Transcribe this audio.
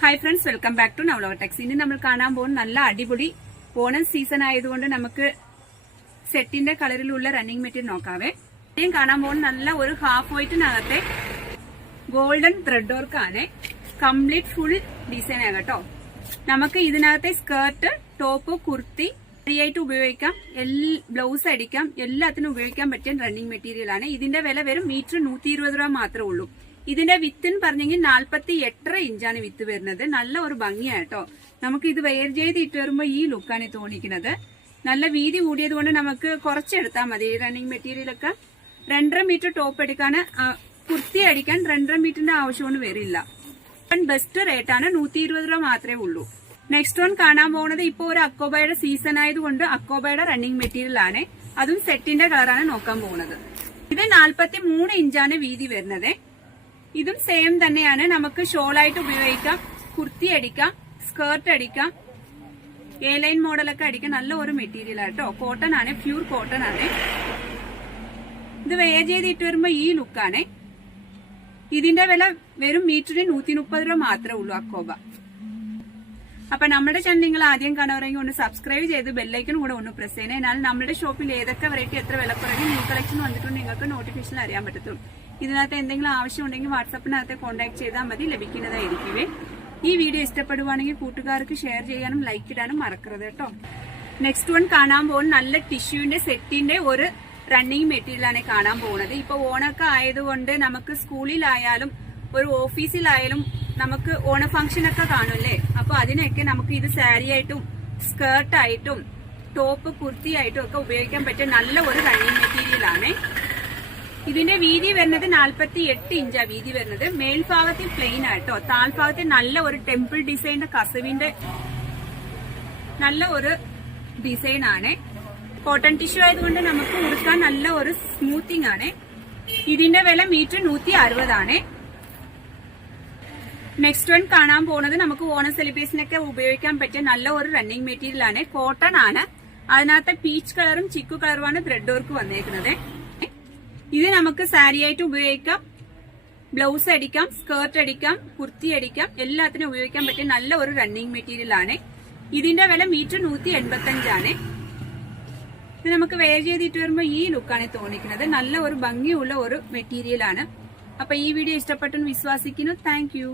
Hi friends, welcome back to Navaloka techs. ഇനി നമ്മൾ കാണാൻ പോകുന്ന നല്ല അടിപൊളി ഓണം സീസൺ ആയതുകൊണ്ട് നമുക്ക് സെറ്റിന്റെ കളറിലുള്ള റണ്ണിങ് മെറ്റീരിയൽ നോക്കാവേ. ഇനിയും കാണാൻ പോകുന്ന നല്ല ഒരു ഹാഫ് വൈറ്റിനകത്തെ ഗോൾഡൻ ത്രെഡ് വർക്ക് ആണ്. കംപ്ലീറ്റ് ഫുൾ ഡിസൈൻ ആണ് കേട്ടോ. നമുക്ക് ഇതിനകത്തെ സ്കേർട്ട്, ടോപ്പ്, കുർത്തി ആയിട്ട് ഉപയോഗിക്കാം, ബ്ലൗസ് അടിക്കാം, എല്ലാത്തിനും ഉപയോഗിക്കാൻ പറ്റിയ റണ്ണിങ് മെറ്റീരിയൽ ആണ്. ഇതിന്റെ വില വരും മീറ്റർ 120 രൂപ മാത്രമേ ഉള്ളൂ. ഇതിന്റെ വിത്ത് എന്ന് പറഞ്ഞെങ്കിൽ 48 ഇഞ്ചാണ് വിത്ത് വരുന്നത്. നല്ല ഒരു ഭംഗിയാട്ടോ. നമുക്ക് ഇത് വെയർ ചെയ്ത് ഇട്ട് വരുമ്പോ ഈ ലുക്കാണ് തോന്നിക്കുന്നത്. നല്ല വീതി കൂടിയത് കൊണ്ട് നമുക്ക് കുറച്ചെടുത്താൽ മതി. റണ്ണിങ് മെറ്റീരിയൽ ഒക്കെ 2.5 മീറ്റർ ടോപ്പ് എടുക്കാൻ, കുർത്തി അടിക്കാൻ 2.5 മീറ്ററിന്റെ ആവശ്യമൊന്നും വരില്ല. ബെസ്റ്റ് റേറ്റാണ്, 120 രൂപ മാത്രമേ ഉള്ളൂ. നെക്സ്റ്റ് വൺ കാണാൻ പോകുന്നത് ഇപ്പൊ ഒരു അക്കോബയുടെ സീസൺ ആയതുകൊണ്ട് അക്കോബയുടെ റണ്ണിങ് മെറ്റീരിയൽ ആണ്. അതും സെറ്റിന്റെ കളറാണ് നോക്കാൻ പോകുന്നത്. ഇത് 43 ഇഞ്ചാണ് വീതി വരുന്നത്. ഇതും സെയിം തന്നെയാണ്. നമുക്ക് ഷോളായിട്ട് ഉപയോഗിക്കാം, കുർത്തി അടിക്കാം, സ്കേർട്ട് അടിക്കാം, എ ലൈൻ മോഡലൊക്കെ അടിക്കാം. നല്ല ഒരു മെറ്റീരിയൽ ആട്ടോ. കോട്ടൺ ആണ്, പ്യൂർ കോട്ടൺ ആണ്. ഇത് വെയർ ചെയ്ത് ഇട്ട് വരുമ്പോ ഈ ലുക്കാണ്. ഇതിന്റെ വില വെറും മീറ്ററിന് 130 രൂപ മാത്രമേ ഉള്ളൂ അക്കോബ. അപ്പൊ നമ്മുടെ ചാനൽ നിങ്ങൾ ആദ്യം കാണുകയാണെങ്കിൽ ഒന്ന് സബ്സ്ക്രൈബ് ചെയ്ത് ബെല്ലൈക്കനും കൂടെ ഒന്ന് പ്രസ് ചെയ്യണേ. എന്നാൽ നമ്മുടെ ഷോപ്പിൽ ഏതൊക്കെ വെറൈറ്റി എത്ര വില കുറഞ്ഞ ന്യൂ കളക്ഷൻ വന്നിട്ടുണ്ട് നിങ്ങൾക്ക് നോട്ടിഫിക്കേഷൻ അറിയാൻ പറ്റത്തുള്ളൂ. ഇതിനകത്ത് എന്തെങ്കിലും ആവശ്യമുണ്ടെങ്കിൽ വാട്സാപ്പിനകത്ത് കോൺടാക്ട് ചെയ്താൽ മതി, ലഭിക്കുന്നതായിരിക്കുമേ. ഈ വീഡിയോ ഇഷ്ടപ്പെടുവാണെങ്കിൽ കൂട്ടുകാർക്ക് ഷെയർ ചെയ്യാനും ലൈക്ക് ഇടാനും മറക്കരുത് കേട്ടോ. നെക്സ്റ്റ് വൺ കാണാൻ പോകുന്ന നല്ല ടിഷ്യൂവിന്റെ സെറ്റിന്റെ ഒരു റണ്ണിങ് മെറ്റീരിയൽ ആണ് കാണാൻ പോകുന്നത്. ഇപ്പൊ ഓണൊക്കെ ആയതുകൊണ്ട് നമുക്ക് സ്കൂളിലായാലും ഒരു ഓഫീസിലായാലും നമുക്ക് ഓണ ഫംഗ്ഷൻ ഒക്കെ കാണുമല്ലേ. അപ്പൊ അതിനൊക്കെ നമുക്ക് ഇത് സാരി ആയിട്ടും സ്കേർട്ടായിട്ടും ടോപ്പ്, കുർത്തി ആയിട്ടും ഒക്കെ ഉപയോഗിക്കാൻ പറ്റിയ നല്ല ഒരു റണ്ണിങ് മെറ്റീരിയൽ ആണ്. ഇതിന്റെ വീതി വരുന്നത് 48 ഇഞ്ചാ വീതി വരുന്നത്. മേൽഭാഗത്തിൽ പ്ലെയിൻ ആയിട്ടോ, താഴ്ഭാഗത്തിൽ നല്ല ഒരു ടെമ്പിൾ ഡിസൈനിന്റെ കസവിന്റെ നല്ല ഒരു ഡിസൈൻ ആണ്. കോട്ടൺ ടിഷ്യൂ ആയതുകൊണ്ട് നമുക്ക് ഉടുക്കാൻ നല്ല ഒരു സ്മൂത്തിങ് ആണ്. ഇതിന്റെ വില മീറ്റർ 160 ആണ്. നെക്സ്റ്റ് വൺ കാണാൻ പോകുന്നത് നമുക്ക് ഓണം സെലിബ്രേഷനൊക്കെ ഉപയോഗിക്കാൻ പറ്റിയ നല്ല ഒരു റണ്ണിങ് മെറ്റീരിയൽ ആണ്. കോട്ടൺ ആണ്. അതിനകത്ത് പീച്ച് കളറും ചിക്കു കളറുമാണ് ത്രെഡ് വർക്ക് വന്നേക്കുന്നത്. ഇത് നമുക്ക് സാരി ആയിട്ട് ഉപയോഗിക്കാം, ബ്ലൗസ് അടിക്കാം, സ്കേർട്ട് അടിക്കാം, കുർത്തി അടിക്കാം, എല്ലാത്തിനും ഉപയോഗിക്കാൻ പറ്റിയ നല്ല ഒരു റണ്ണിങ് മെറ്റീരിയൽ ആണ്. ഇതിന്റെ വില മീറ്റർ 185 ആണ്. ഇത് നമുക്ക് വെയർ ചെയ്തിട്ട് വരുമ്പോൾ ഈ ലുക്കാണ് തോന്നിക്കുന്നത്. നല്ല ഒരു ഭംഗിയുള്ള ഒരു മെറ്റീരിയൽ ആണ്. അപ്പൊ ഈ വീഡിയോ ഇഷ്ടപ്പെട്ടെന്ന് വിശ്വസിക്കുന്നു. Thank you.